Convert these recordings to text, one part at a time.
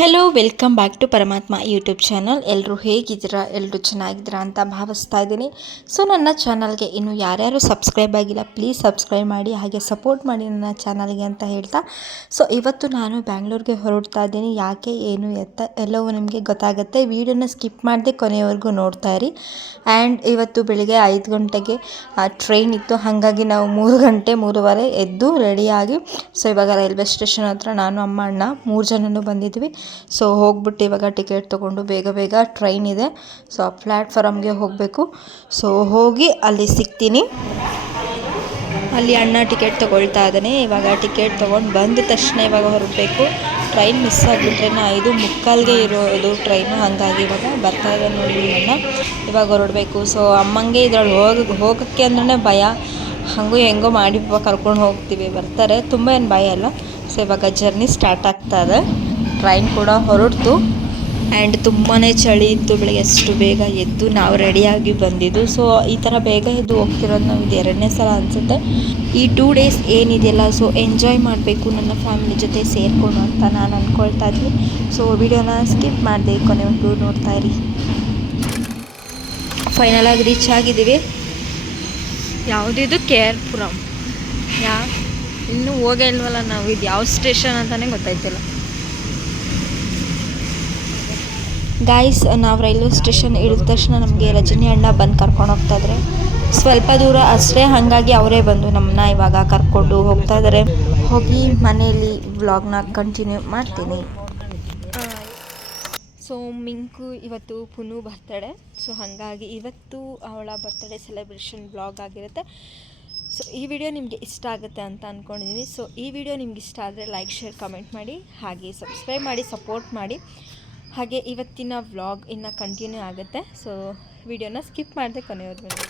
Hello welcome back to ಪರಮಾತ್ಮ YouTube channel. ಎಲ್ಲರೂ ಹೇಗಿದ್ದೀರಾ? ಎಲ್ಲರೂ ಚೆನ್ನಾಗಿದ್ದೀರಾ ಅಂತ ಭಾವಿಸ್ತಾ ಇದ್ದೀನಿ. ಸೊ ನನ್ನ ಚಾನಲ್ಗೆ ಇನ್ನು ಯಾರ್ಯಾರು ಸಬ್ಸ್ಕ್ರೈಬ್ ಆಗಿಲ್ಲ ಪ್ಲೀಸ್ ಸಬ್ಸ್ಕ್ರೈಬ್ ಮಾಡಿ, ಹಾಗೆ ಸಪೋರ್ಟ್ ಮಾಡಿ ನನ್ನ ಚಾನಲ್ಗೆ ಅಂತ ಹೇಳ್ತಾ, ಸೊ ಇವತ್ತು ನಾನು ಬ್ಯಾಂಗ್ಳೂರಿಗೆ ಹೊರಡ್ತಾ ಇದ್ದೀನಿ. ಯಾಕೆ ಏನು ಎತ್ತ ಎಲ್ಲವೂ ನಿಮಗೆ ಗೊತ್ತಾಗುತ್ತೆ. ವೀಡಿಯೋನ ಸ್ಕಿಪ್ ಮಾಡದೆ ಕೊನೆಯವರೆಗೂ ನೋಡ್ತಾ ಇರಿ. ಆ್ಯಂಡ್ ಇವತ್ತು ಬೆಳಿಗ್ಗೆ 5 ಗಂಟೆಗೆ ಟ್ರೈನ್ ಇತ್ತು, ಹಾಗಾಗಿ ನಾವು 3:30 ಎದ್ದು ರೆಡಿಯಾಗಿ ಸೊ ಇವಾಗ ರೈಲ್ವೆ ಸ್ಟೇಷನ್ ಹತ್ರ ನಾನು ಅಮ್ಮ ಅಣ್ಣ 3 ಜನನೂ ಬಂದಿದ್ವಿ. ಸೊ ಹೋಗ್ಬಿಟ್ಟು ಇವಾಗ ಟಿಕೆಟ್ ತೊಗೊಂಡು ಬೇಗ ಟ್ರೈನ್ ಇದೆ, ಸೊ ಆ ಪ್ಲ್ಯಾಟ್ಫಾರಮ್ಗೆ ಹೋಗಬೇಕು. ಸೊ ಹೋಗಿ ಅಲ್ಲಿ ಸಿಗ್ತೀನಿ. ಅಲ್ಲಿ ಅಣ್ಣ ಟಿಕೆಟ್ ತೊಗೊಳ್ತಾ ಇದ್ದಾನೆ. ಇವಾಗ ಟಿಕೆಟ್ ತೊಗೊಂಡು ಬಂದ ತಕ್ಷಣ ಇವಾಗ ಹೊರಡಬೇಕು. ಟ್ರೈನ್ ಮಿಸ್ ಆಗಿಬಿಟ್ರೆ 5:45ಗೆ ಇರೋದು ಟ್ರೈನು, ಹಾಗಾಗಿ ಇವಾಗ ಬರ್ತಾ ಇದೆ ನೋಡಿ ಅಣ್ಣ. ಇವಾಗ ಹೊರಡಬೇಕು. ಸೊ ಅಮ್ಮಂಗೆ ಇದ್ರಲ್ಲಿ ಹೋಗೋಕ್ಕೆ ಅಂದ್ರೆ ಭಯ, ಹಾಗೂ ಹೆಂಗೋ ಮಾಡಿ ಕರ್ಕೊಂಡು ಹೋಗ್ತೀವಿ, ಬರ್ತಾರೆ, ತುಂಬ ಏನು ಭಯ ಅಲ್ಲ. ಸೊ ಇವಾಗ ಜರ್ನಿ ಸ್ಟಾರ್ಟ್ ಆಗ್ತಾ ಇದೆ. ಟ್ರೈನ್ ಕೂಡ ಹೊರಡ್ತು. ಆ್ಯಂಡ್ ತುಂಬಾ ಚಳಿ ಇತ್ತು. ಬೆಳಗ್ಗೆ ಅಷ್ಟು ಬೇಗ ಎದ್ದು ನಾವು ರೆಡಿಯಾಗಿ ಬಂದಿದ್ದು. ಸೊ ಈ ಥರ ಬೇಗ ಎದ್ದು ಹೋಗ್ತಿರೋದು ನಾವು ಇದು 2ನೇ ಸಲ ಅನಿಸುತ್ತೆ. ಈ 2 ಡೇಸ್ ಏನಿದೆಯಲ್ಲ, ಸೊ ಎಂಜಾಯ್ ಮಾಡಬೇಕು ನನ್ನ ಫ್ಯಾಮಿಲಿ ಜೊತೆ ಸೇರಿಕೊಂಡು ಅಂತ ನಾನು ಅಂದ್ಕೊಳ್ತಾ ಇದ್ವಿ. ಸೊ ವಿಡಿಯೋನ ಸ್ಕಿಪ್ ಮಾಡಿದೆ, ಕೊನೆವರೆಗೂ ನೋಡ್ತಾ ಇರಿ. ಫೈನಲಾಗಿ ರೀಚ್ ಆಗಿದ್ದೀವಿ. ಯಾವುದಿದು KR-ಪುರಂ. ಇನ್ನೂ ಹೋಗೇ ಇಲ್ವಲ್ಲ ನಾವು. ಇದು ಯಾವ ಸ್ಟೇಷನ್ ಅಂತಲೇ ಗೊತ್ತಾಯ್ತಿಲ್ಲ ಗಾಯ್ಸ್. ನಾವು ರೈಲ್ವೆ ಸ್ಟೇಷನ್ ಇಳಿದ ತಕ್ಷಣ ನಮಗೆ ರಜನಿ ಅಣ್ಣ ಬಂದು ಕರ್ಕೊಂಡು ಹೋಗ್ತಾಯಿದ್ರೆ, ಸ್ವಲ್ಪ ದೂರ ಅಷ್ಟೇ, ಹಾಗಾಗಿ ಅವರೇ ಬಂದು ನಮ್ಮನ್ನ ಇವಾಗ ಕರ್ಕೊಂಡು ಹೋಗ್ತಾ ಇದ್ದಾರೆ. ಹೋಗಿ ಮನೆಯಲ್ಲಿ ವ್ಲಾಗ್ನ ಕಂಟಿನ್ಯೂ ಮಾಡ್ತೀನಿ. ಸೊ ಮಿಂಕು ಇವತ್ತು ಪುನು ಬರ್ತಡೆ, ಸೊ ಹಾಗಾಗಿ ಇವತ್ತು ಅವಳ ಬರ್ತಡೇ ಸೆಲೆಬ್ರೇಷನ್ ವ್ಲಾಗ್ ಆಗಿರುತ್ತೆ. ಸೊ ಈ ವಿಡಿಯೋ ನಿಮಗೆ ಇಷ್ಟ ಆಗುತ್ತೆ ಅಂತ ಅಂದ್ಕೊಂಡಿದ್ದೀನಿ. ಸೊ ಈ ವಿಡಿಯೋ ನಿಮ್ಗೆ ಇಷ್ಟ ಆದರೆ ಲೈಕ್, ಶೇರ್, ಕಮೆಂಟ್ ಮಾಡಿ, ಹಾಗೆ ಸಬ್ಸ್ಕ್ರೈಬ್ ಮಾಡಿ, ಸಪೋರ್ಟ್ ಮಾಡಿ. ಹಾಗೆ ಇವತ್ತಿನ ವ್ಲಾಗ್ ಇನ್ನು ಕಂಟಿನ್ಯೂ ಆಗುತ್ತೆ. ಸೊ ವಿಡಿಯೋನ ಸ್ಕಿಪ್ ಮಾಡಿದೆ ಕೊನೆಯವ್ರ ಮೇಲೆ.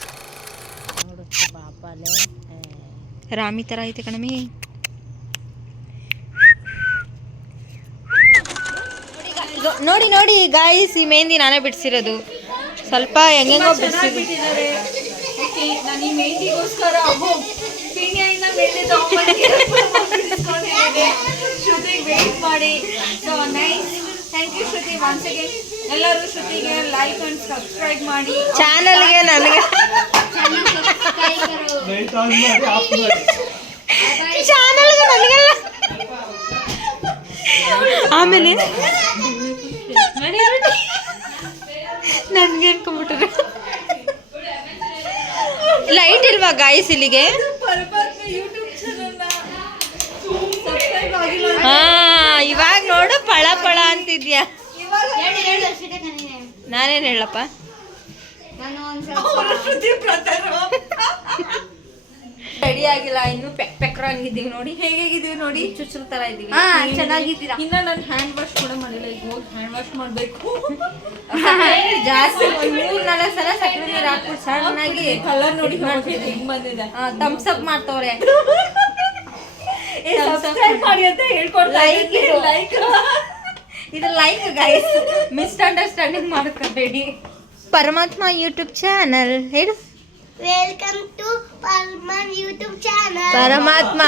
ರಾಮಿ ಥರ ಐತೆ ಕಣಮಿ. ನೋಡಿ ಗಾಯ್ಸ್, ಈ ಮೆಹಂದಿ ನಾನೇ ಬಿಡಿಸಿರೋದು. ಸ್ವಲ್ಪ ಹೆಂಗೆಂಗೋ ಬಿಡಿಸಿದ್ದಾರೆ. ನಾನು ಈ ಮೆಹಂದಿಗೋಸ್ಕರ ಪೀಣ್ಯದಿಂದ ಮೇಲೆ ಶ್ರುತಿಗೆ ವೇಟ್ ಮಾಡಿ. So nice, thank you Shruti once again. ಎಲ್ಲರೂ ಶ್ರುತಿಗೆ ಲೈಕ್ ಅಂಡ್ ಸಬ್ಸ್ಕ್ರೈಬ್ ಮಾಡಿ, ಚಾನಲ್ಗೆ ನನಗೆ ಚಾನಲ್ಗೆ ನನಗೆಲ್ಲ. ಆಮೇಲೆ ನನಗೆ ಅನ್ಕೊಂಬಿಟ್ರೆ ಲೈಟ್ ಇಲ್ವಾ ಗಾಯ್ಸ್ ಇಲ್ಲಿಗೆ? ಹಾ, ಇವಾಗ ನೋಡು ಪಳ ಅಂತಿದ್ಯಾ. ನಾನೇನು ಹೇಳಪ್ಪ, ರೆಡಿ ಆಗಿಲ್ಲ ಇನ್ನು. ಪೆಕ್ರ ಆಗಿದ್ದೀವಿ ನೋಡಿ, ಹೇಗಿದ್ದೀವಿ ನೋಡಿ, ಚುಚ್ಚು ತರ ಇದೀವಿ. ಚೆನ್ನಾಗಿದ್ದೀರಾ? ಇನ್ನ ನಾನು ಹ್ಯಾಂಡ್ ವಾಶ್ ಕೂಡ ಮಾಡಿಲ್ಲ. ಈಗ ಹೋಗಿ ಹ್ಯಾಂಡ್ ವಾಶ್ ಮಾಡ್ಬೇಕು. ಜಾಸ್ತಿ 3-4 ಸಲ ಸಕ್ಕರೆ ನೀರು ಹಾಕ್ಬಿಟ್ಟು ಸಣ್ಣಾಗಿ ಕಲರ್ ನೋಡಿ ಹಿಂಗ್ ಬಂದಿದೆ. Thumbs up ಮಾಡ್ತವ್ರೆ. ಸಬ್ಸ್ಕ್ರೈಬ್ ಮಾಡಿ ಅಂತ ಹೇಳ್ಕೊಡ್ತಾ ಇದ್ದೀನಿ. ಲೈಕ್ ಇದು ಲೈಕ್ ಗೈಸ್, ಮಿಸ್ಅಂಡರ್ಸ್ಟ್ಯಾಂಡಿಂಗ್ ಮಾಡ್ಕೋಬೇಡಿ. ಪರಮಾತ್ಮ ಯೂಟ್ಯೂಬ್ ಚಾನಲ್ ಹೇಳು. ವೆಲ್ಕಮ್ ಟು ಪರಮಾತ್ಮ ಯೂಟ್ಯೂಬ್ ಚಾನಲ್. ಪರಮಾತ್ಮ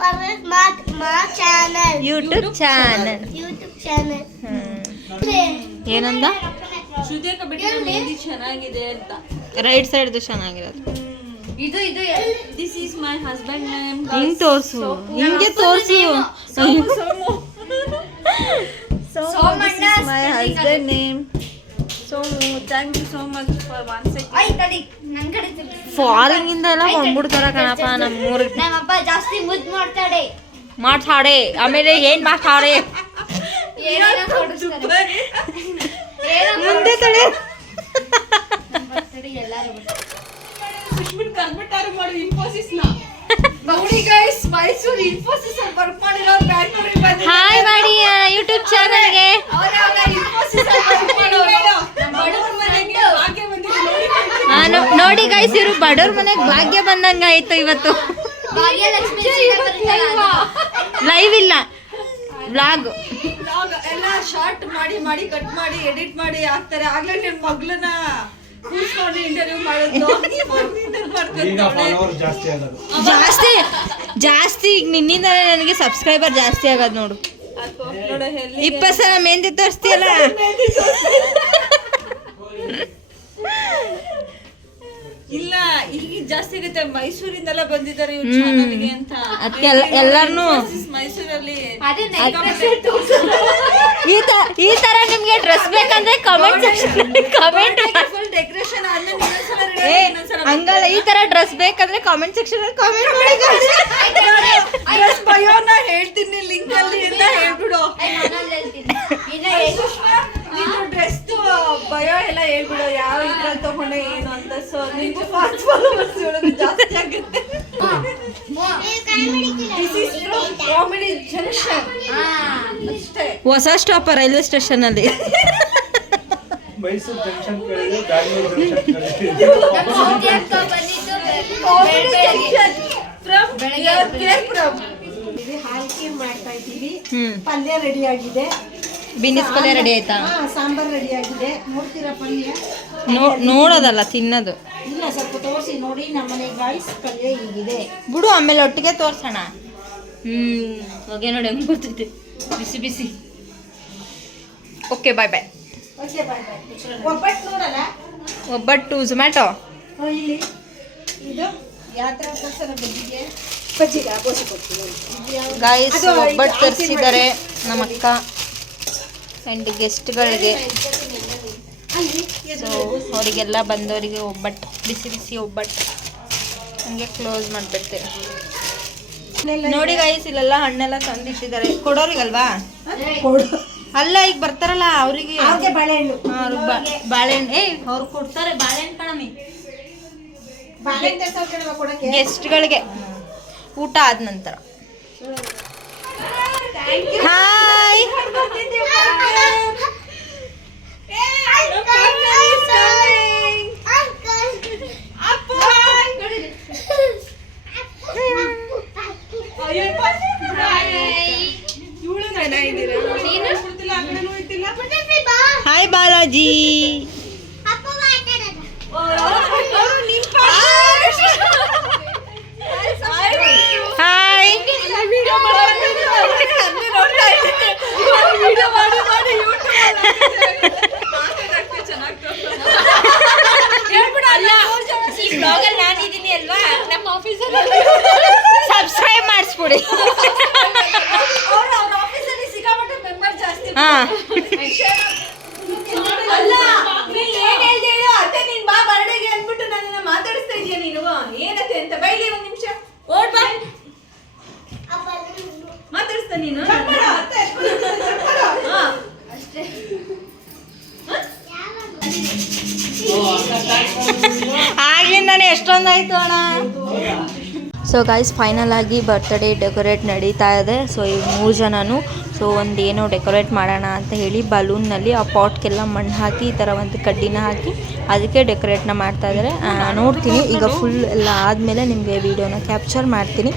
ಪರಮಾತ್ಮ ಚಾನಲ್ ಯೂಟ್ಯೂಬ್ ಚಾನಲ್. ಏನಂದ? ಶ್ರುತಿಯಕ್ಕ ಬಿಟ್ಟು ಮೆಹಂದಿ ಚೆನ್ನಾಗಿದೆ ಅಂತ. ರೈಟ್ ಸೈಡ್ದು ಚೆನ್ನಾಗಿರೋದು. ಇದು this is my husband name. ಹಿಂಗೆ ತೋರಿಸು, ಹಿಂಗೆ ತೋರಿಸು. Somanna my husband name. Somu, thank you so much for one second. Foreign ಇಂದ ಎಲ್ಲ ಬಂದ್ಬಿಡ್ತಾರ ಕಣಪ್ಪ ನಮ್ಮೂರಿಗೆ. ನಮ್ಮಪ್ಪ ಜಾಸ್ತಿ ಮುದ್ದು ಮಾತಾಡೆ. ಆಮೇಲೆ ಏನ್ ಮಾತಾಡೆ ಮುಂದೆ ತಡೆ. ಸುಷ್ಮಿತ್ ಕರ್ಬಿಟ್ಟಾರು ಮಾಡಿ ಇನ್ಫೋಸಿಸ್ ನ ನೋಡಿ ಗೈಸ್. ಮೈಸೂರು ಇನ್ಫೋಸಿಸ್ ಅಲ್ಲಿ ವರ್ಕ್ ಮಾಡಿರೋ ಬ್ಯಾಂಗ್ಳೂರಿಗೆ ಬಂದಿದ್ದಾರೆ. ಹಾಯ್ ಮಾಡಿ ಯೂಟ್ಯೂಬ್ ಚಾನಲ್ಗೆ. ಅವರವಾಗ ಇನ್ಫೋಸಿಸ್ ಅಲ್ಲಿ ವರ್ಕ್ ಮಾಡೋರು. ಬಡವರ ಮನೆಗೆ ಭಾಗ್ಯ ಬಂದಿದೆ ನೋಡಿ ಗೈಸ್, ಇವರು ಬಡವ್ರ ಮನೆಗೆ ಭಾಗ್ಯ ಬಂದಂಗ ಆಯ್ತು. ಇವತ್ತು ಲೈವ್ ಇಲ್ಲ, ವ್ಲಾಗ್ ಎಲ್ಲ ಶಾರ್ಟ್ ಮಾಡಿ ಕಟ್ ಮಾಡಿ ಎಡಿಟ್ ಮಾಡಿ ಹಾಕ್ತಾರೆ. ಆಗ್ಲೇ ನಿನ್ ಮಗಳನ್ನ ಕೂತ್ಕೊಂಡು ಇಂಟರ್ವ್ಯೂ ಮಾಡೋದು ಈಗ ಫಾಲೋವರ್ ಜಾಸ್ತಿ ಆಗೋದು. ಜಾಸ್ತಿ ಈಗ ನಿನ್ನಿಂದ ನನಗೆ ಸಬ್ಸ್ಕ್ರೈಬರ್ ಜಾಸ್ತಿ ಆಗೋದು ನೋಡು. 20 ಸಲ ಮೆಹಂದಿ ತೋರಿಸ್ತೀಯಲ್ಲ. ಇಲ್ಲ ಈಗ ಜಾಸ್ತಿ ಆಗುತ್ತೆ. ಮೈಸೂರಿಂದೆಲ್ಲ ಬಂದಿದ್ದಾರೆ ಇವ್ರ ಚಾನಲ್ಗೆ ಅಂತ. ಅದಕ್ಕೆ ಎಲ್ಲಾರ್ನು ಮೈಸೂರಲ್ಲಿ ಈ ತರ ನಿಮ್ಗೆ ಡ್ರೆಸ್ ಬೇಕಂದ್ರೆ comment section comment full decoration ಆದ್ಮೇಲೆ ಇನ್ನೊಂದ್ಸಲ ಹಂಗಲ್ಲ, ಈ ತರ ಡ್ರೆಸ್ ಬೇಕಂದ್ರೆ ಕಾಮೆಂಟ್ ಸೆಕ್ಷನ್ ಕಮೆಂಟ್ ಮಾಡಿ. ಡ್ರೆಸ್ ಬಯೋನ ಹೇಳ್ತೀನಿ ಲಿಂಕ್ ಅಲ್ಲಿ ಅಂತ ಹೇಳ್ಬಿಡು. ಡ್ರೆಸ್ ಬಯೋ ಎಲ್ಲ ಹೇಳ್ಬಿಡು, ಯಾವ ಇದ್ರಲ್ಲಿ ತಗೊಂಡೆ ಏನು ಅಂತ. ಸೊ ನಿಮ್ಗೆ ಫಾಸ್ಟ್ ಫಾಲೋವರ್ಸ್ ಜಾಸ್ತಿ ಆಗುತ್ತೆ. ಕಾಮಿಡಿ ಜಂಕ್ಷನ್ ಅಷ್ಟೇ. ಹೊಸ ಸ್ಟಾಪ್ ರೈಲ್ವೆ ಸ್ಟೇಷನ್ ಅಲ್ಲಿ. ಮೈಸೂರು ಜಂಕ್ಷನ್ ಕಡೆಗೆ ಬ್ಯಾಂಗ್ಳೂರು ಜಂಕ್ಷನ್ ಕಡೆಗೆ ಹಾಕಿ ಮಾಡ್ತಾ ಇದ್ದೀವಿ. ಪಲ್ಯ ರೆಡಿ ಆಗಿದೆ. ಬಿನಿಸ್ ಪಲ್ಯ ರೆಡಿ ಆಯ್ತಾ? ಸಾಂಬಾರ್ ರೆಡಿ ಆಗಿದೆ. ನೋಡ್ತೀರಾ ಪಲ್ಯ? ನೋಡೋದಲ್ಲ, ತಿನ್ನೋದು. ಇಲ್ಲ, ಸ್ವಲ್ಪ ತೋರಿಸಿ ನೋಡಿ. ನಮ್ಮನೆ ಗಾಯ್ಸ್ ಪಲ್ಯ ಹೀಗಿದೆ. ಬಿಡು, ಆಮೇಲೆ ಒಟ್ಟಿಗೆ ತೋರ್ಸೋಣ. ಹೊಗೆ ನೋಡಿ ಹೆಂಗ್ ಬರ್ತೈತೆ, ಬಿಸಿ ಬಿಸಿ. ಓಕೆ, ಬಾಯ್ ಬಾಯ್. ಓಕೆ, ಬಾಯ್ ಬಾಯ್. ಒಬ್ಬಟ್ಟು ನೋಡಲ್ಲ? ಒಬ್ಬಟ್ಟು ಝೊಮ್ಯಾಟೊ. ಇಲ್ಲಿ ಇದು ಯಾವ ಥರ ತೋರ್ಸೋಣ? ಬಜ್ಜಿಗೆ ಗೋಸಿ ಕೊಡ್ತೀನಿ. ಗಾಯ್ಸ್, ಒಬ್ಬಟ್ಟು ತರಿಸಿದ್ದಾರೆ ನಮ್ಮ ಅಕ್ಕ ಆ್ಯಂಡ್ ಗೆಸ್ಟ್ಗಳಿಗೆ. ಸೊ ಅವರಿಗೆಲ್ಲ ಬಂದವರಿಗೆ ಒಬ್ಬಟ್ಟು, ಬಿಸಿ ಬಿಸಿ ಒಬ್ಬಟ್ಟು. ಹಂಗೆ ಕ್ಲೋಸ್ ಮಾಡಿಬಿಡ್ತೇವೆ ನೋಡಿ ಗಾಯ್ಸ್. ಇಲ್ಲೆಲ್ಲ ಹಣ್ಣೆಲ್ಲ ತಂದಿಟ್ಟಿದ್ದಾರೆ ಕೊಡೋರಿಗಲ್ವಾ? ಅಲ್ಲ, ಈಗ ಬರ್ತಾರಲ್ಲ ಅವರಿಗೆ ಬಾಳೆಹಣ್ಣು. ಬಾಳೆಹಣ್ಣು ಅವ್ರು ಕೊಡ್ತಾರೆ. ಬಾಳೆಹಣ್ಣು ಕಣಮಿ ಬಾಳೆಹಣ್ಣು ಕೊಡಕ್ಕೆ ಗೆಸ್ಟ್ಗಳಿಗೆ ಊಟ ಆದ ನಂತರ. Hi, hi Balaji. ಹಾಯ್, ನಾನಿದ್ದೀನಿ ಅಲ್ವಾ, ನಮ್ಮ ಆಫೀಸಲ್ಲಿ ಸಬ್ಸ್ಕ್ರೈಬ್ ಮಾಡಿಸ್ಬಿಡಿ. ಹಾ, ಅಲ್ಲ, ನೀನ್ ಏನ್ ಹೇಳ್ದೆ ಹೇಳು? ಅತ್ತೆ ನೀನ್ ಬಾ ಬರ್ಡೇಗೆ ಅಂದ್ಬಿಟ್ಟು ನನ್ನನ್ನ ಮಾತಾಡಿಸ್ತಾ ಇದೀಯ ನೀನು. ಏನತ್ತೆ ಅಂತ ಬೈಲಿ ಒಂದ್ ನಿಮಿಷ. ಓಡ್ ಬಾ, ಮಾತಾಡಿಸ್ತಾ ನೀನು. ಆಗ್ಲಿಂದಾನೆ ಎಷ್ಟೊಂದಾಯ್ತು ಅಣ್ಣ. ಸೊ ಗಾಯ್ಸ್, ಫೈನಲ್ ಆಗಿ ಬರ್ತ್ಡೇ ಡೆಕೋರೇಟ್ ನಡೀತಾ ಇದೆ. ಸೊ ಈ 3 ಜನನು ಒಂದು ಏನೋ ಡೆಕೋರೇಟ್ ಮಾಡೋಣ ಅಂತ ಹೇಳಿ ಬಲೂನ್ನಲ್ಲಿ ಆ ಪಾಟ್ಗೆಲ್ಲ ಮಣ್ಣು ಹಾಕಿ ಈ ಥರ ಒಂದು ಕಡ್ಡಿನ ಹಾಕಿ ಅದಕ್ಕೆ ಡೆಕೋರೇಟ್ನ ಮಾಡ್ತಾ ಇದ್ದಾರೆ. ನೋಡ್ತೀನಿ ಈಗ ಫುಲ್ ಎಲ್ಲ ಆದಮೇಲೆ ನಿಮಗೆ ವಿಡಿಯೋನ ಕ್ಯಾಪ್ಚರ್ ಮಾಡ್ತೀನಿ.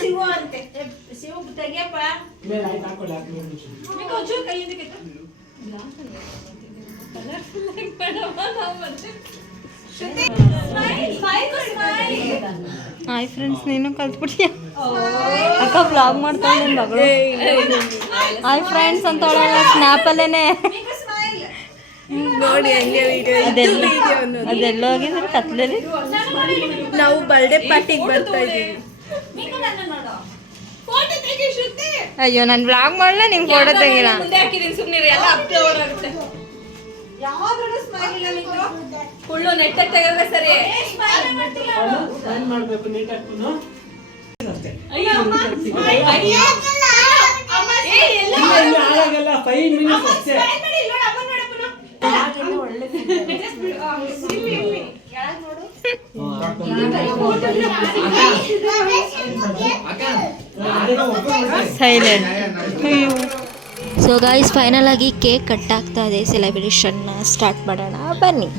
ಶಿವ ಅಂತೆ. ಶಿವ ತೆಗಿಯಪ್ಪ. ಹಾಯ್ ಫ್ರೆಂಡ್ಸ್, ನೀನು ಕಲ್ತ್ಬಿಟ್ಟಿಯ ಅಕ್ಕ ಬ್ಲಾಗ್ ಮಾಡ್ತಾ ಇದ್ದೀನಿ ಮಗಳು. ಹಾಯ್ ಫ್ರೆಂಡ್ಸ್ ಅಂತ ಹೇಳಲ್ಲ, ಸ್ನ್ಯಾಪಲ್ಲೇನೆ ನೋಡಿ ಹಂಗೆ ವಿಡಿಯೋ ಅದೆಲ್ಲ ಹೋಗಿದ್ರೆ ಕತ್ಲಲ್ಲಿ. ನಾವು ಬರ್ಡೇ ಪಾರ್ಟಿಗೆ ಬರ್ತಾ ಇದೀವಿ. ಅಯ್ಯೋ, ನಾನು ಬ್ಲಾಗ್ ಮಾಡಲ್ಲ, ನಿಂಗೆ ಫೋಟೋ ತೆಗಿಲ್ಲ. ಮುಂದೆ ಹಾಕಿದೀನಿ, ಸುಮ್ಮನೆ ಎಲ್ಲ ಅಪ್ಡೇ ಓಡಾಗುತ್ತೆ. ಯಾವ್ದ್ರಲ್ಲೂ ಸ್ಮೈಲ್ ಇಲ್ಲ ನಿಂದು. ಫುಲ್ಲು ನೆಟ್ಟಾಗಿ ತೆಗೆದ್ರೆ ಸರಿ. ಮಾಡಬೇಕು ನೀಟಾಗಿ. ಆಗಲ್ಲ, 5 ಮಿನಿಟ್ಸ್ ಅಷ್ಟೇ. ಸೈಲೆಂಟ್. ಸೊ ಗಾಯ್ಸ್ ಫೈನಲ್ ಆಗಿ ಕೇಕ್ ಕಟ್ ಆಗ್ತಾ ಇದೆ. ಸೆಲೆಬ್ರೇಷನ್ನ ಸ್ಟಾರ್ಟ್ ಮಾಡೋಣ ಬನ್ನಿ.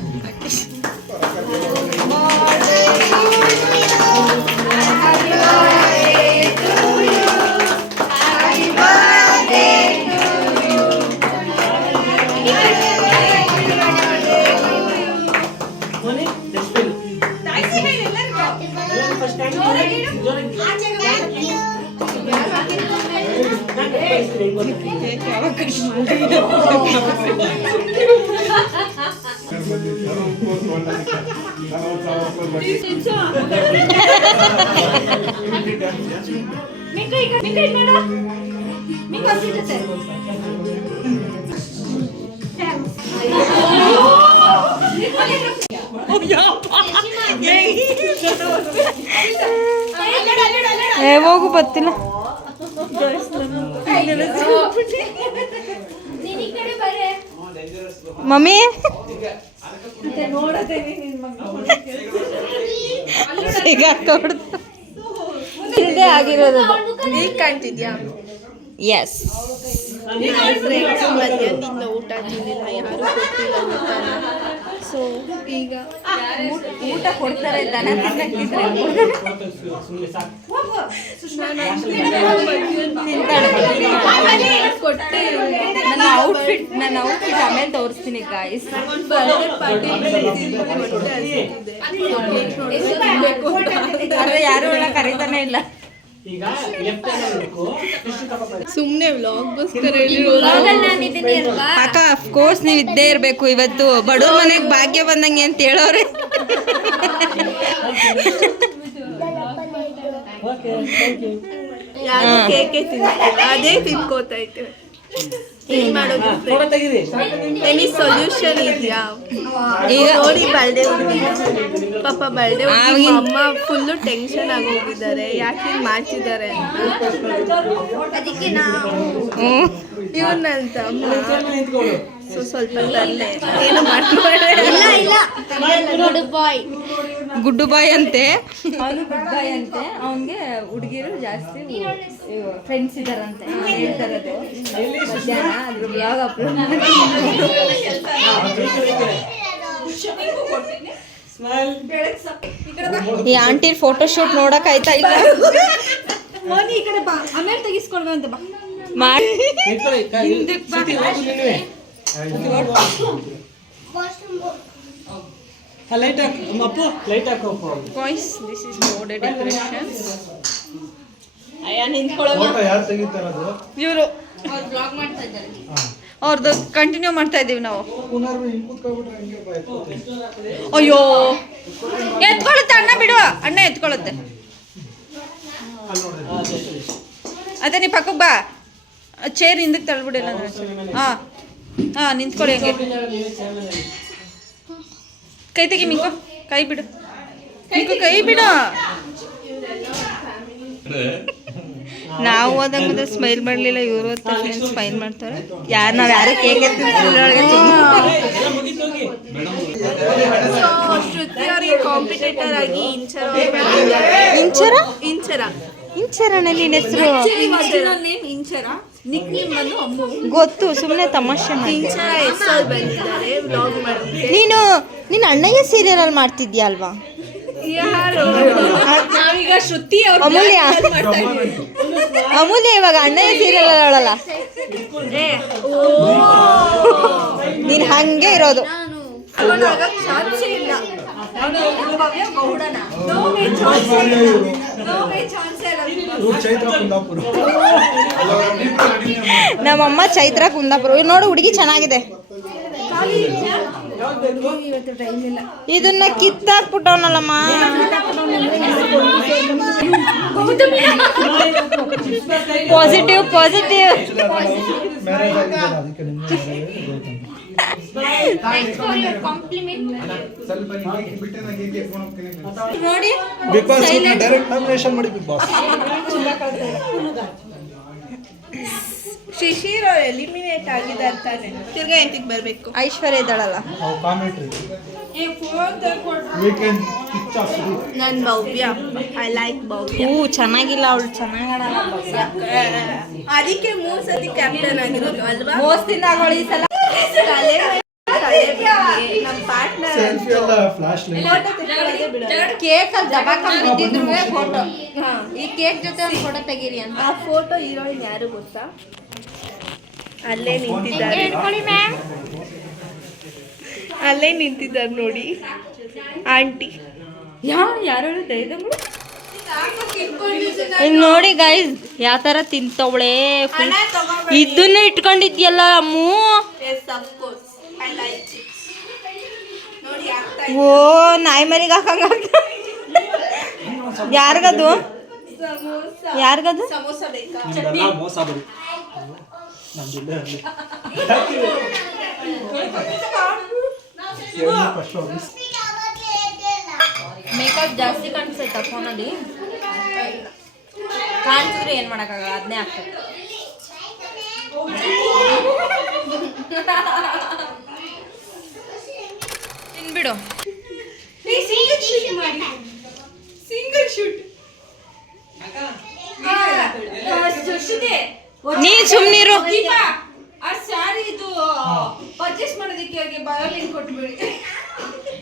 ಹೋಗು ಗೊತ್ತಿಲ್ಲ ಮಮ್ಮಿ ಇದೇ ಆಗಿರೋದು ಈಗ ಕಾಣ್ತಿದ್ಯಾ? ಎಸ್. ಮಧ್ಯಾಹ್ನದಿಂದ ಊಟ ತಿಂದಿಲ್ಲ, ಯಾರು ಕೊಟ್ಟಿಲ್ಲ ಊಟನ. ಸೊ ಈಗ ಊಟ ಕೊಡ್ತಾರೆ, ದನ ಕೊಟ್ಟೆ. ನನ್ನ ಔಟ್ಫಿಟ್ ಆಮೇಲೆ ತೋರಿಸ್ತೀನಿ ಗಾಯ್ಸ್. ಯಾರು ಒಳ್ಳೆ ಕರೀತಾನೆ ಇಲ್ಲ. ಸುಮ್ಮನೆ ವ್ಲಾಗ್ಗೋಸ್ಕರ ಅಕ್ಕ ಅಫ್ಕೋರ್ಸ್ ನೀವು ಇದ್ದೇ ಇರಬೇಕು. ಇವತ್ತು ಬಡವ್ರ ಮನೆಗೆ ಭಾಗ್ಯ ಬಂದಂಗೆ ಅಂತ ಹೇಳೋರೆ. ಯಾರು ಕೇಕೆ ತಿಂತಿಲ್ಲ, ಅದೇ ತಿನ್ಕೋತಾ ಇದ್ದೇವೆ. ಏನ್ ಮಾಡೋದು? ಎನಿ ಸೊಲ್ಯೂಷನ್ ಇದೆಯಾ? ಈಗ ನೋಡಿ ಬರ್ಡೇ ಪಾಪ ಬರ್ಡೇ ಅಮ್ಮ ಫುಲ್ಲು ಟೆನ್ಷನ್ ಆಗೋಗಿದ್ದಾರೆ, ಯಾಕೆ ಹಿಂಗ್ ಮಾಡ್ತಿದ್ದಾರೆ ಅಂತ. ಅದಕ್ಕೆ ನಾವು ಇವನಂತ ಸೊ ಸ್ವಲ್ಪ ತರಲೆ ಏನು ಗುಡ್ಡು ಬಾಯ್ ಅಂತೆ. ಅವನು ಗುಡ್ ಬಾಯ್ ಅಂತೆ. ಅವನಿಗೆ ಹುಡುಗಿರು ಜಾಸ್ತಿ ಫ್ರೆಂಡ್ಸ್ ಇದಾರಂತೆ ಹೇಳ್ತಾರದು. ಮಧ್ಯಾಹ್ನ ಅದ್ರ ಬ್ಲಾಗ್ ಅಪ್ಲೋಡ್ ಈ ಆಂಟಿ ಫೋಟೋ ಶೂಟ್ ನೋಡಕ್ ಆಯ್ತಾ ಇಲ್ಲ? ಈ ಕಡೆ ಬಾ, ಆಮೇಲೆ ತೆಗಿಸ್ಕೊಳ್ವ ಅಂತ ಬಾ. Guys, this is mode decorations. ಇವರು ಅವ್ರದ್ದು ಕಂಟಿನ್ಯೂ ಮಾಡ್ತಾ ಇದೀವಿ ನಾವು. ಅಯ್ಯೋ ಎತ್ಕೊಳ್ಳುತ್ತೆ ಅಣ್ಣ, ಬಿಡು ಅಣ್ಣ ಎತ್ಕೊಳ್ಳುತ್ತೆ. ಅದೇ ನೀ ಪಕ್ಕಕ್ಕೆ ಬಾ, ಚೇರ್ ಹಿಂದಕ್ಕೆ ತಳ್ಬಿಡಿಲ್ಲ. ಹಾಂ ನಿಂತ್ಕೊಳ್ಳಿ ಹಂಗೆ. ಕೈ ತೆಗಿ ಮಿಂಕು, ಕೈ ಬಿಡು ಮಿಂಕು, ಕೈ ಬಿಡು. ನಾವು ಹೋದಂಗ ಸ್ಮೈಲ್ ಮಾಡಲಿಲ್ಲ, ಇವರು ಸ್ಮೈಲ್ ಮಾಡ್ತಾರೆ. ನಾವ್ ಯಾರು ಕೇಕ್ ಶ್ರುತಿ ಅವರಿಗೆ ಕಾಂಪಿಟೇಟರ್ ಆಗಿ ಇಂಚರಣ್ಣ ನಿನ್ನ ಹೆಸರು ಇಂಚರ ನಿಕ್ ನೇಮ್ ಬಂದು ಅಮ್ಮು. ಗೊತ್ತು, ಸುಮ್ಮನೆ ತಮಾಷೆ ಇಂಚರ ಹೆಸರು ಬಂದಿದ್ದಾರೆ ವ್ಲಾಗ್ ಮಾಡೋಕೆ. ನೀನು ಅಣ್ಣಯ್ಯ ಸೀರಿಯಲ್ ಅಲ್ಲಿ ಮಾಡ್ತಿದ್ಯಾ ಅಲ್ವಾ? ಯಾರು? ನಾವೀಗ ಶ್ರುತಿ ಅವ್ರ ಅಮೂಲ್ಯ ಇವಾಗ ಅಣ್ಣಯ್ಯ ಸೀರಿಯಲ್ ಅಲ್ಲ. ನೀನ್ ಹಂಗೆ ಇರೋದು. ಚಾನ್ಸೇ ಇಲ್ಲ. ನಮ್ಮಮ್ಮ ಚೈತ್ರ ಕುಂದಾಪುರ. ನೋಡು ಹುಡುಗಿ ಚೆನ್ನಾಗಿದೆ. ಇದನ್ನ ಕಿತ್ತಾಕ್ಬಿಟ್ಟವನಲ್ಲಮ್ಮ. Positive positive. ನೋಡಿ ಶಿಶಿರ್ ಅವ್ರು ಎಲಿಮಿನೇಟ್ ಆಗಿದ್ದಾರೆ ತಾನೆ. ತಿರ್ಗಾ ಎಂತಿಗೆ ಬರ್ಬೇಕು? ಐಶ್ವರ್ಯ ಇದ್ದಾಳಲ್ಲ. ವೀಕೆಂಡ್ ಪಿಕ್ಚರ್ಸ್ ನನ್ ಭವ್ಯ ಐ ಲೈಕ್ ಭವ್ಯ ಚೆನ್ನಾಗಿಲ್ಲ ಅವಳು ಚೆನ್ನಾಗಲ್ಲ ಅದಕ್ಕೆ 3 ಸತಿ ಕ್ಯಾಪ್ಟನ್ ಆಗಿರೋದು ಅಲ್ವಾ ಮೋಸ್ತಿಂದ ಆಗೋಳು ಈ ಸಲ ನಮ್ಮ ಪಾರ್ಟ್ನರ್ ಸೆಲ್ಫಿ ಎಲ್ಲ ಫ್ಲಾಶ್ ಲೈಟ್ ಕೇಕ್ ಅಲ್ಲಿ ದಬಾಕೊಂಡ್ ಬಿದ್ದಿದ್ರು ಫೋಟೋ ಈ ಕೇಕ್ ಜೊತೆ ಒಂದು ಫೋಟೋ ತೆಗೀರಿ ಅಂತ ಆ ಫೋಟೋ ಹೀರೋಯಿನ್ ಯಾರು ಗೊತ್ತಾ ಅಲ್ಲೇ ನಿಂತಿದ್ದಾರೆ ಅಲ್ಲೇ ನಿಂತಿದ್ದಾರೆ ನೋಡಿ ಆಂಟಿ ಯಾರು ಇಲ್ಲಿ ನೋಡಿ ಗೈಸ್ ಯಾವ ತರ ತಿಂತವಳೆ ಇದನ್ನು ಇಟ್ಕೊಂಡಿದ್ಯಲ್ಲ ಅಮ್ಮು ಓ ನಾಯಿ ಮರಿಗೆ ಹಾಕಂಗ ಯಾರಿಗದು ಯಾರಿಗದು ಸಮೋಸ ಬೇಕಾ ನಿಮ್ಗೆಲ್ಲ ಮೋಸ ಬರು ನಮ್ಮ ಜಿಲ್ಲೆಯಲ್ಲಿ ಮೇಕಪ್ ಜಾಸ್ತಿ ಕಾಣಿಸ್ತೈತ ಫೋನಲ್ಲಿ ಕಾಣಿಸಿದ್ರೆ ಏನ್ ಮಾಡಕ್ಕಾಗಲ್ಲ ಅದನ್ನೇ ಆಗ್ತದೆ ತಿನ್ಬಿಡು ನೀನ್ ಸುಮ್ನಿರು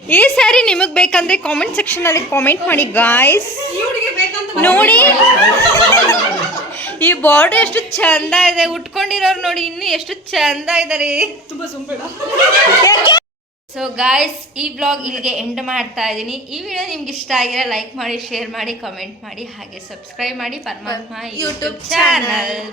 ಈ ಸ್ಯಾರಿ ನಿಮಗ್ ಬೇಕಂದ್ರೆ ಕಾಮೆಂಟ್ ಸೆಕ್ಷನ್ ಅಲ್ಲಿ ಕಾಮೆಂಟ್ ಮಾಡಿ ಗಾಯ್ಸ್ ನೋಡಿ ಈ ಬಾರ್ಡರ್ ಎಷ್ಟು ಚಂದ ಇದೆ ಉಟ್ಕೊಂಡಿರೋರು ನೋಡಿ ಇನ್ನು ಎಷ್ಟು ಚಂದ ಇದಾರೆ ಸೊ ಗಾಯ್ಸ್ ಈ ಬ್ಲಾಗ್ ಇಲ್ಲಿಗೆ ಎಂಡ್ ಮಾಡ್ತಾ ಇದ್ದೀನಿ ಈ ವಿಡಿಯೋ ನಿಮ್ಗೆ ಇಷ್ಟ ಆಗಿದ್ರೆ ಲೈಕ್ ಮಾಡಿ ಶೇರ್ ಮಾಡಿ ಕಮೆಂಟ್ ಮಾಡಿ ಹಾಗೆ ಸಬ್ಸ್ಕ್ರೈಬ್ ಮಾಡಿ ಪರಮಾತ್ಮ ಯೂಟ್ಯೂಬ್ ಚಾನಲ್